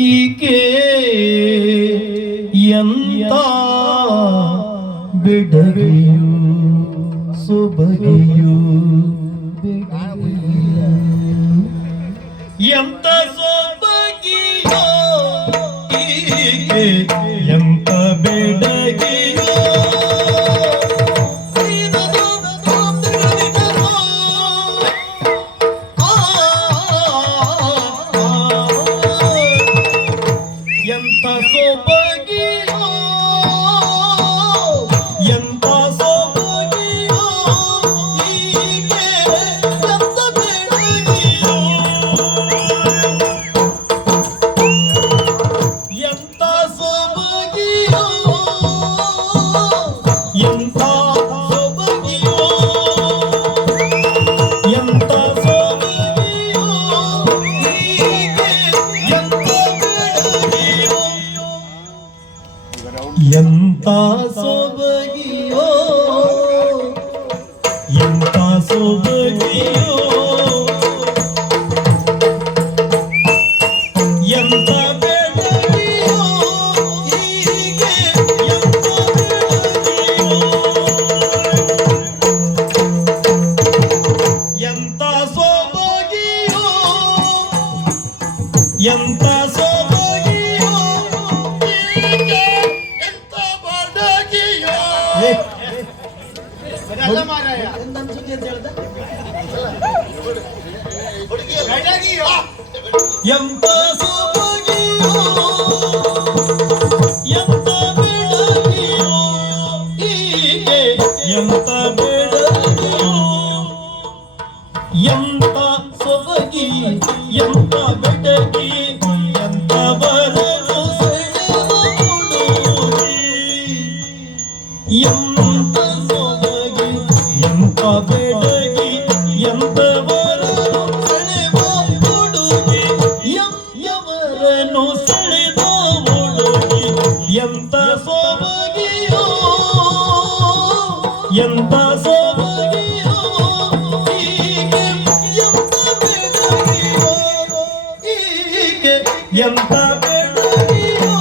ಈಕೆ ಎಂತ ಬಿಡಗಿಯು ಸೊಬಗಿಯು ಎಂತ ಸೊಬಗಿಯೋ ಈಕೆ ಎಂತ ಬಿಡಗಿಯೋ ಎಂತ ಸೊಬಗಿಯೋ ಎಂತ ಸೊಬಗಿಯೋ ಹೀಗೆ ಎಂತ ಬೆಳಗಿಯೋ ಎಂತ ಸೊಬಗಿಯೋ ಎಂತ ಸೊಬಗಿಯೋ ಎಂತ ಸೊಬಗಿಯೋ ಹೀಗೆ ಎಂತ ಎಂತ ಸೊಬಗಿಯೋ ಎಂತ ಸೊಬಗಿಯೋ ಎಂತ ಬೆಳಗಿಯೋ ಹೀಗೆ ಎಂತ ಬೆಳಗಿಯೋ ಎಂತ ಸೊಬಗಿಯೋ ಎಂತ ಸೊಬಗಿಯೋ ಹೀಗೆ ಎಂತ ಬಡಗಿಯೋ ಎಂತ ಸೊಬಗಿಯೋ ಎಂತ ಬೆಳಗಿಯೋ ಹೀಗೆ ಎಂತ ಬೆಳಗಿಯೋ ಎಂತ ಸೊಬಗಿ ಎಂತ ಬೆಡಗಿ ಎಂತ ಬರಲು ಸೆಳೆವ ಹುಡುಗಿ ಎಂತ ಸೊಬಗಿ ಎಂತ ಬೆಡಗಿ ಎಂತ ಬರಲು ಸೆಳೆವ ಹುಡುಗಿ ಎಂಯವರನ್ನು ಸೆಳೆದ ಹುಡುಗಿ ಎಂತ ಸೊಬಗಿಯೋ ಎಂತ ಸೊಬಗಿಯೋ ಹೀಗೆ ಎಂತ ಬೆಡಗಿಯೋ ಹೀಗೆ ಎಂತ ಬೆಡಗಿಯೋ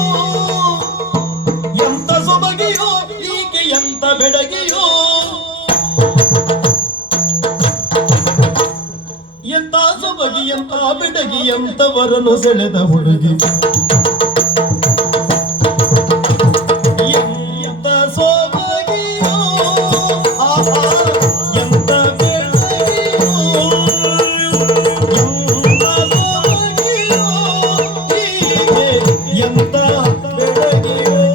ಎಂತ ಸೊಬಗಿಯೋ ಹೀಗೆ ಎಂತ ಬೆಡಗಿಯೋ ಎಂತ ಸೊಬಗಿ ಎಂತ ಬೆಡಗಿ ಎಂತವರನ್ನು ಸೆಳೆದ ಹುಡುಗಿ ಎಂತ ಸೊಬಗಿಯೋ ಆಹಾ ಎಂತ ಬೆಡಗಿಯೋ ಎಂತ ಸೊಬಗಿಯೋ ಹೀಗೆ ಎಂತ ಬೆಡಗಿಯೋ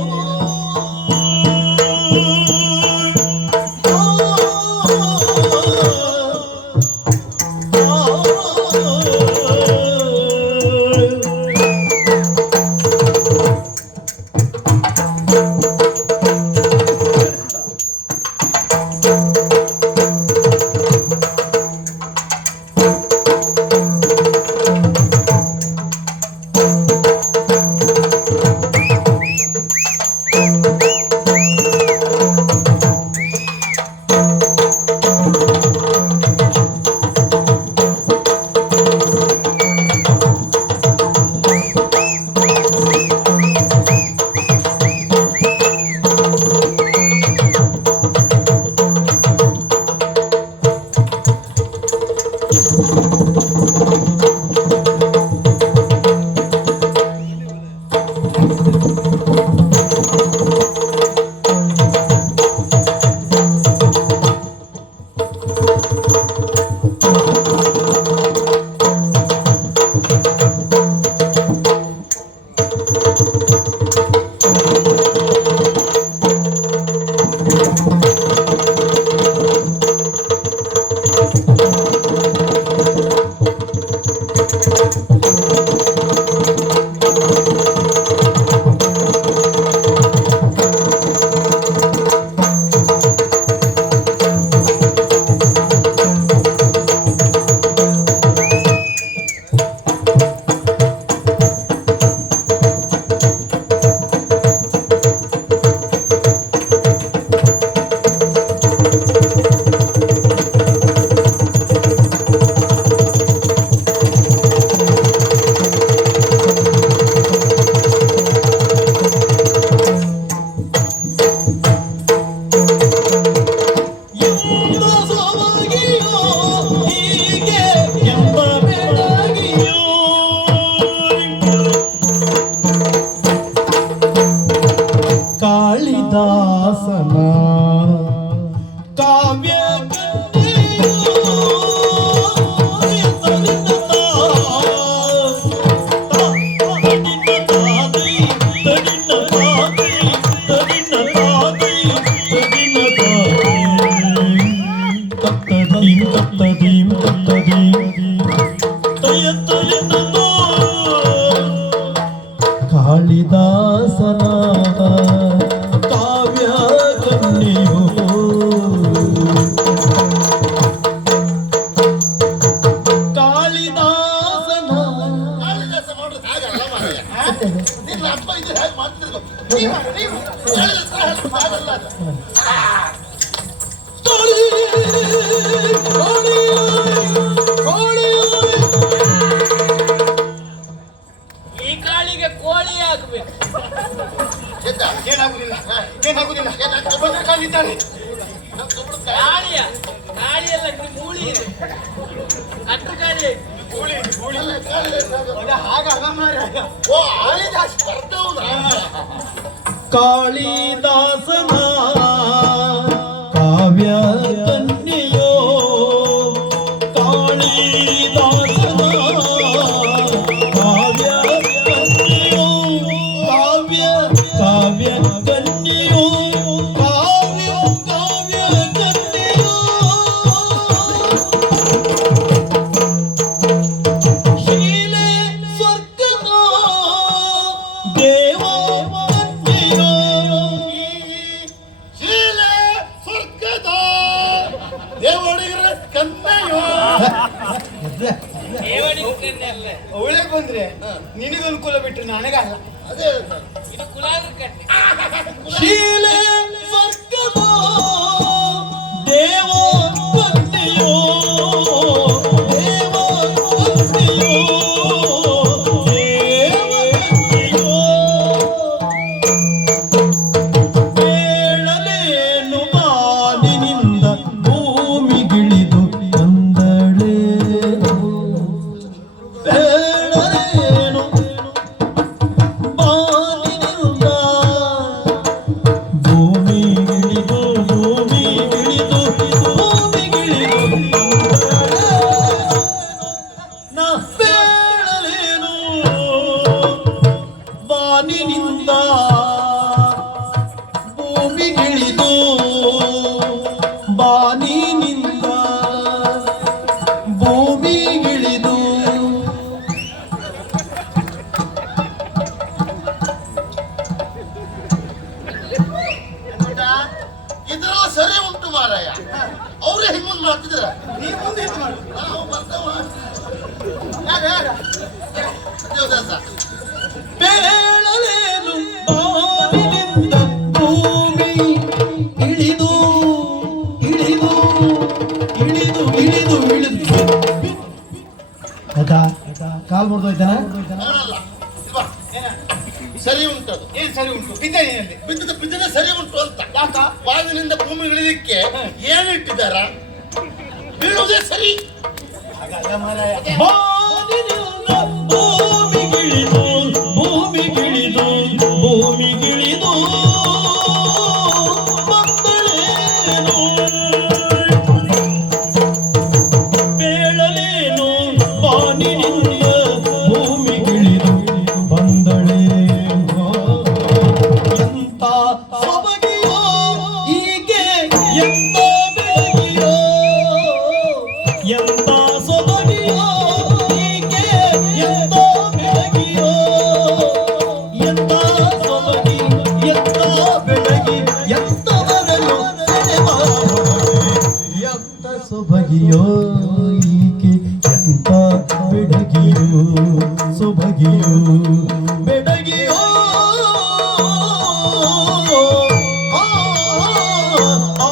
ನಿನ್ನ ಅಪ್ಪ ಇದು ಹೇಗೆ ಮಾಡ್ತಿದ್ರು ಹೇಳಿದ ಸಲ ಹೇಳ್ಬಿಟ್ಟು ಆಗಲ್ಲ ಅದು. ಈ ಕಾಳಿಗೆ ಕೋಳಿ ಆಗ್ಬೇಕು. ಏನಾಗುದಿಲ್ಲ ಏನಾಗುದಿಲ್ಲ ಬಂದ್ರೆ ಕಾಲಿದ್ದಾರೆ ಕಾಳಿಯ ಕಾಳಿಯಲ್ಲ ಮೂಳಿ ಇದೆ. ಅಟ್ಟು ಕಾಳಿ ಓ ಆಳಿದಾಸ ಬರ್ತೌದಾ ಕಾಳಿದಾಸನ ಕಾವ್ಯ ಕನ್ಯೆಯೋ ಕಾಳಿದಾಸನ ಕಾವ್ಯ ಕನ್ಯೆಯೋ ಕಾವ್ಯ ಕಾವ್ಯ ಕನ್ಯೆಯೋ ಕಾವ್ಯ ಕಾವ್ಯ ಕನ್ಯೆಯೋ ಶೀಲೆ ಸ್ವರ್ಗದ ದೇವ ಕನ್ಯೆಯೋ ಶೀಲೆ ಸ್ವರ್ಗದ ದೇವಡಿಗರ ಕನ್ನೆಯೋ ದೇವಡಿಗನ್ನೆಲ್ಲ ಅವಳೆ ಬಂದ್ರೆ ನಿನಗೆ ಅನುಕೂಲ ಬಿಟ್ರೆ ನನಗಲ್ಲ. ಅದೇ ಹೇಳ್ತಾರೆ. ಇದು ಕುಲಾದ್ರ ಕನ್ನೆ. ಶೀಲೆ ಸ್ವರ್ಗದ ದೇವ ಕನ್ಯೆಯೋ ದೇವ ಕನ್ಯೆಯೋ ದೇವ ಕನ್ಯೆಯೋ ಕೇಳಲೇನು ಬಾನಿನಿಂದ ಭೂಮಿಗಿಳಿದು ಬಂದಳೇನು ಬೇಡಲೇನು ಬಾನಿನಿಂದ ಭೂಮಿಗಿಳಿದು ಭೂಮಿಗಿಳಿದು ಭೂಮಿಗಿಳಿದು ಬಂದಳೇನು ನಾ ಬೇಡಲೇನು ಬಾನಿನಿಂದ ಭೂಮಿಗಿಳಿದು ಬಾನಿನಿಂದ ಭೂಮಿಗಿಳಿದು ಇದೆಲ್ಲ ಸರಿ ಉಂಟು ಮಾರಾಯ ಅವರೇ ಹಿಂಗ್ ಮಾಡ್ತಿದ್ರ ನೀವು ಮುಂದೆ ಇದು ಮಾಡು. ನಾವು ಬರ್ತವ ದೇವದಾಸ ಬೇಡಲೇನು ಬಾನಿನಿಂದ ಭೂಮಿ ಇಳಿದು ಇಳಿದು ಇಳಿದು ಇಳಿದು ಇಳಿದು ಆಯ್ತಾ ಕಾಲ್ ಮುರಿದೋಯ್ತಾನ ಅವನಲ್ಲ ಇಲ್ವಾ? ಸರಿ ಉಂಟದು ಏನ್ ಸರಿ ಉಂಟು ಬಿದ್ದನಿನಲ್ಲಿ ಬಿದ್ದನೆ ಸರಿ ಉಂಟು ಅಂತ ಯಾಕ ಬಾಗಿಲಿಂದ ಭೂಮಿ ಇಳಿಲಿಕ್ಕೆ ಏನಿಟ್ಟಿದ್ದಾರ ಬೀಳುವುದೇ ಸರಿ ಹಾಗಲ್ಲ ಮಾರಾಯ. ಬಾನಿನಿಂದ ಭೂಮಿಗಿಳಿದು ಭೂಮಿಗಿಳಿದು ಭೂಮಿಗಿಳಿದು ಬಂದಳೇನು ಬೇಡಲೇನು ಬಾನಿನಿಂದ ಭೂಮಿಗಿಳಿದು ಬಂದಳೇನು ಎಂತ ಸೊಬಗಿಯೋ ಹೀಗೆ ಎಂತ ಬೆಳಗಿಯೋ ಎಂತ ಸೊಬಗಿಯೋ ಹೀಗೆ ಎಂತ ಬೆಳಗಿಯೋ ಎಂತ ಸೊಬಗಿ ಎಂತ ಬೆಳಗಿ ಎಂತವರನ್ನು ಎಂತ ಸೊಬಗಿಯೋ ಈಕೆ ಎಂತ ಬೆಡಗಿಯೋ ಸೊಬಗಿಯೋ ಬೆಡಗಿಯೋ ಆ, ಆ, ಆ,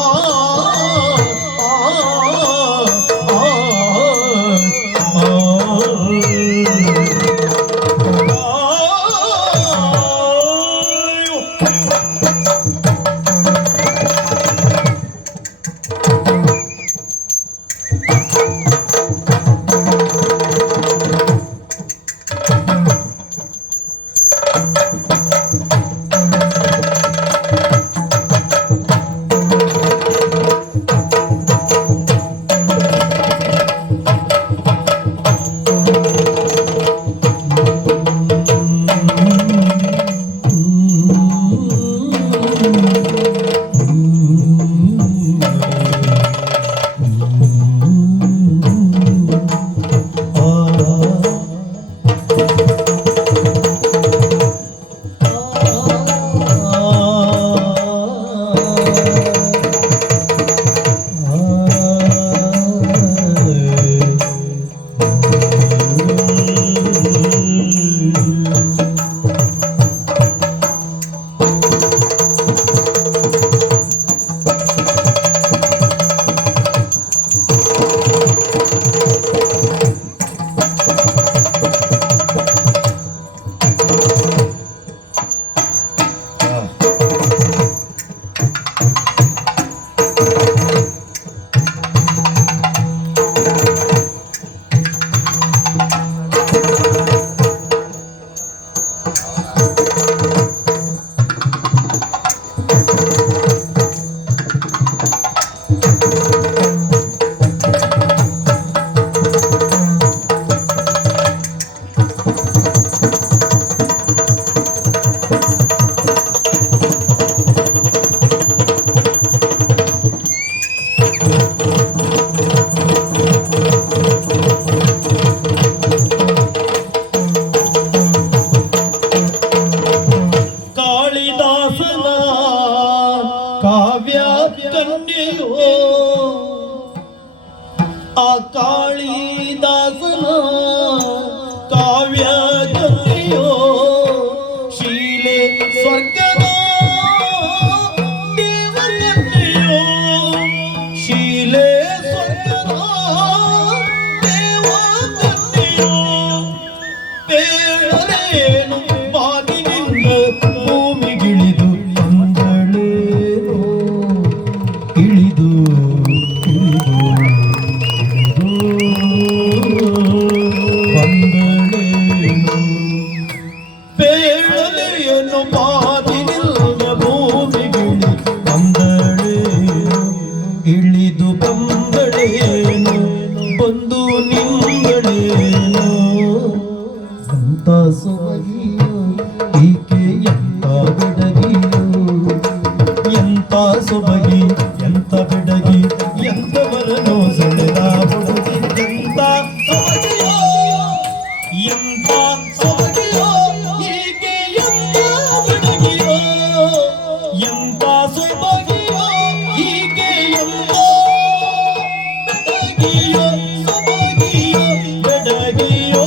ಬೇಡಲೇನು ಬಾಗಿಲಿಂದ ಭೂಮಿಗಿಳಿದು ಬಂದಳೇನು ಇಳಿದು ಇಳಿದು ಬಂದಳೇನು ಬೇಡಲೇನು ಬಾಗಿಲಿಂದ ಭೂಮಿಗಿಳಿ ಬಂದಳೇನು ಇಳಿದು ಬಂದಳೇನು ಬಂದು ನಿಂದಳೇನು ಎಂತ ಸೊಬಗಿಯೋ ಈಕೆ ಎಂತ ಬೆಡಗಿಯೋ ಎಂತ ಸೊಬಗಿ ಎಂತ ಬೆಡಗಿ ಎಂತವರನ್ನು ಸೆಳೆದ ಹುಡುಗಿ ಎಂತ ಸೊಬಗಿಯೋ ಎಂತ ಸೊಬಗಿಯೋ ಈಕೆ ಎಂತ ಬೆಡಗಿಯೋ ಎಂತ ಸೊಬಗಿಯೋ ಈಕೆ ಎಂತ ಬೆಡಗಿಯೋ ಸೊಬಗಿಯೋ ಬೆಡಗಿಯೋ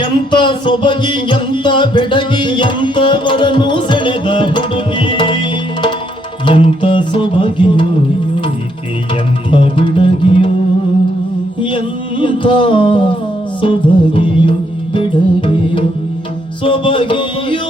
ಎಂತ ಸೊಬಗಿ ಎಂತ ಬೆಡಗಿ ಎಂತವರನ್ನು ಸೆಳೆದ ಹುಡುಗಿ ಎಂತ ಸೊಬಗಿಯೋ ಈಕೆ ಎಂತ ಬೆಡಗಿಯೋ ಎಂತ ಸೊಬಗಿಯೋ ಬೆಡಗಿಯೋ ಸೊಬಗಿಯೋ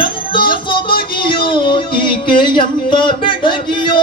ಎಂತ ಸೊಬಗಿಯೋ ಈಕೆ ಎಂತ ಬೆಡಗಿಯೋ